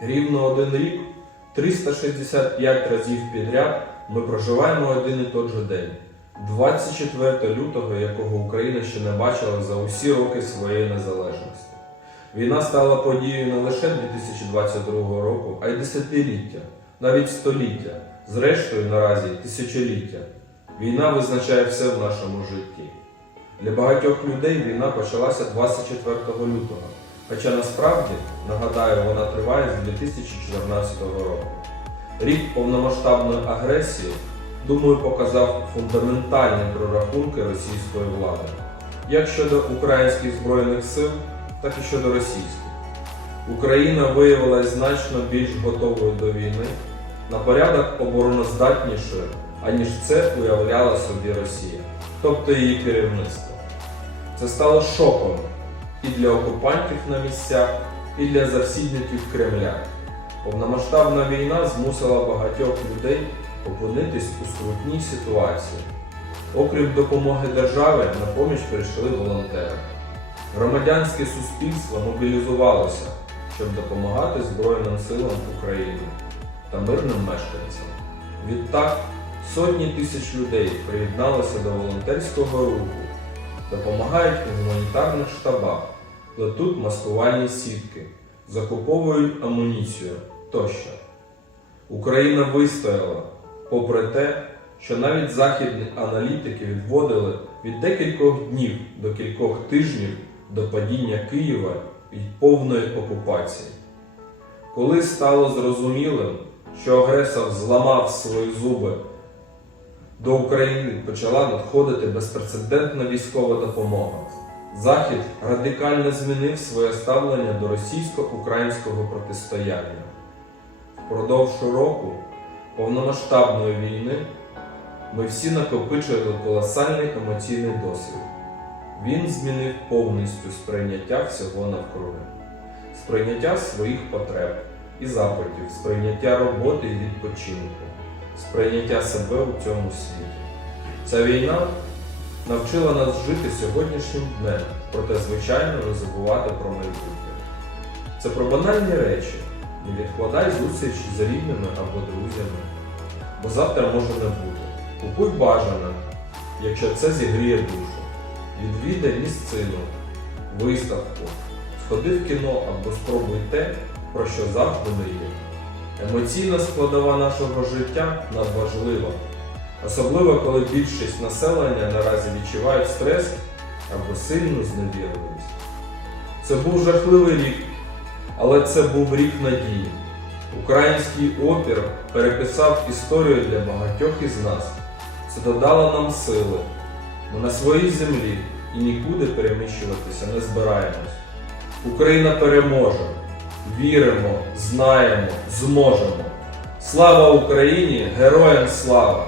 Рівно один рік, 365 разів підряд ми проживаємо один і той же день. 24 лютого, якого Україна ще не бачила за усі роки своєї незалежності. Війна стала подією не лише 2022 року, а й десятиліття, навіть століття, зрештою наразі тисячоліття. Війна визначає все в нашому житті. Для багатьох людей війна почалася 24 лютого, хоча насправді, нагадаю, вона триває з 2014 року. Рік повномасштабної агресії, думаю, показав фундаментальні прорахунки російської влади, як щодо українських збройних сил, так і щодо російських. Україна виявилася значно більш готовою до війни, на порядок обороноздатнішою, аніж це уявляла собі Росія, тобто її керівництво. Це стало шоком і для окупантів на місцях, і для завсідників Кремля. Повномасштабна війна змусила багатьох людей опинитись у скрутній ситуації. Окрім допомоги держави, на поміч прийшли волонтери. Громадянське суспільство мобілізувалося, щоб допомагати Збройним силам України та мирним мешканцям. Відтак сотні тисяч людей приєдналися до волонтерського руху, допомагають у гуманітарних штабах, плетуть маскувальні сітки, закуповують амуніцію тощо. Україна вистояла, попри те, що навіть західні аналітики відводили від декількох днів до кількох тижнів до падіння Києва від повної окупації. Коли стало зрозумілим, що агресор зламав свої зуби, до України почала надходити безпрецедентна військова допомога. Захід радикально змінив своє ставлення до російсько-українського протистояння. Впродовж року повномасштабної війни ми всі накопичили колосальний емоційний досвід. Він змінив повністю сприйняття всього навкруги, сприйняття своїх потреб і запитів, сприйняття роботи і відпочинку, сприйняття себе у цьому світі. Ця війна навчила нас жити сьогоднішнім днем, проте, звичайно, не забувати про майбутнє. Це про банальні речі. Не відкладай зустрічі з рідними або друзями, бо завтра може не бути. Купуй бажане, якщо це зігріє душу. Відвідай місцину, виставку, сходи в кіно або спробуй те, про що завжди мріяв. Емоційна складова нашого життя надважлива, особливо коли більшість населення наразі відчувають стрес або сильну зневірливість. Це був жахливий рік, але це був рік надії. Український опір переписав історію для багатьох із нас. Це додало нам сили. Ми на своїй землі і нікуди переміщуватися не збираємось. Україна переможе. Віримо, знаємо, зможемо. Слава Україні! Героям слава!